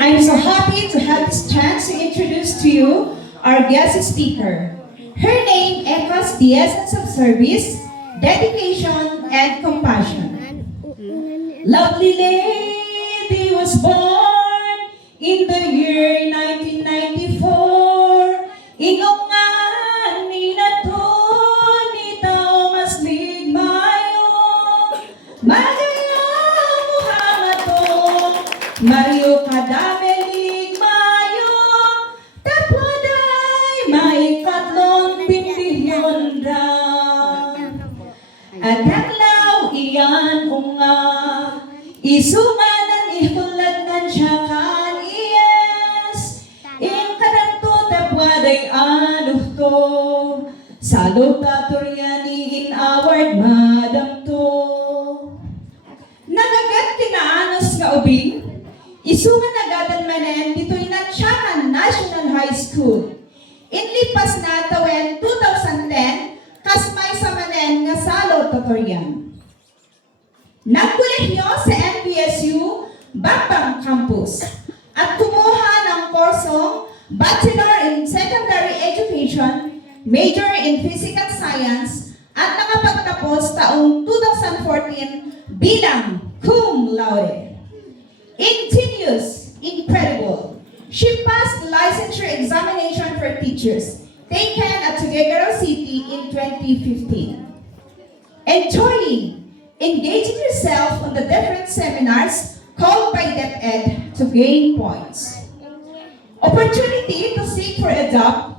I'm so happy to have this chance to introduce to you our guest speaker. Her name echoes the essence of service, dedication, and compassion. Lovely lady was born in the year 1994. Ingongan ni nato ni tao mas ligmayo. Magaya Muhammad Mario kadame ligmayo. Tapoday may katlong bilyon daw. At taglaw iyan unga. Isumanan ihulagnan siya kan iyes. Ingkananto tapwaday anuh to. Salutatoriani in award madam to. Nagagat kinaanos nga ubing. Isungan nagatan manen dito'y Natsyakan National High School. Inlipas na tawen 2010 kasmay sa manen nga salutatorian. Nagkulehyo sa NPSU Bambang Campus at kumuha ng kursong Bachelor in Secondary Education, Major in Physical Science at nakapagtapos taong 2014 bilang cum laude. Ingenious, incredible. She passed the licensure examination for teachers taken at Tuguegarao City in 2015. Enjoying engaging yourself on the different seminars called by DepEd to gain points. Opportunity to seek for a job.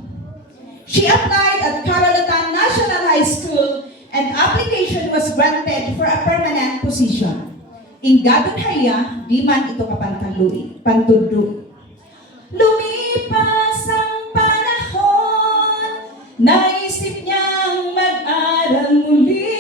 She applied at Carolatan National High School and application was granted for a permanent position. Ingadon haya, di man ito pantudluy. Lumipas ang panahon, naisip niyang mag-aral muli.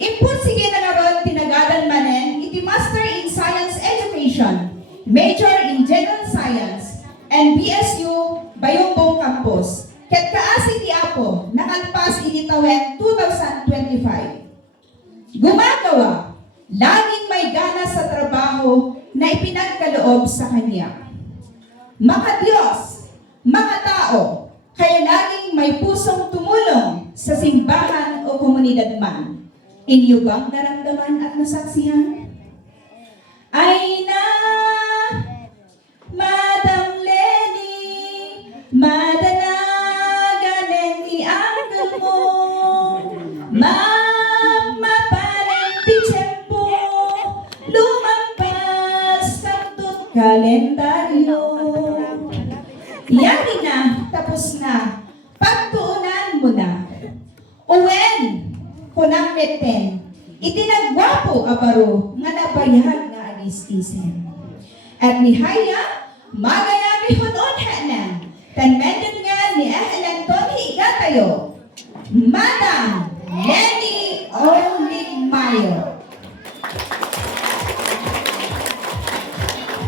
Impursige na naroon tinagadan manen, iti Master in Science Education, Major in General Science, and BSU Bayongbong Campus. Ket kaasi ti Apo, nakalpas iti tawen 2025. Gumagawa, laging may gana sa trabaho na ipinagkaloob sa kanya. Makadiyos, makatao, kaya laging may pusong tumulong sa simbahan o komunidad man. Inyo bang naramdaman at nasaksihan? Ay na, Madam Lenny, madanagan ni uncle mo, mapaling ti tiyempo, lumampas kantut kalendaryo. Yari na, tapos na, pagtuunan mo na. Uwen, kunang meten, itinagwapo abaro nga nabayag nga alis-isen. At ni Haya, magayami hununha na, tanmendon nga ni Ahlan Tony Igatayo, Madam Lenny!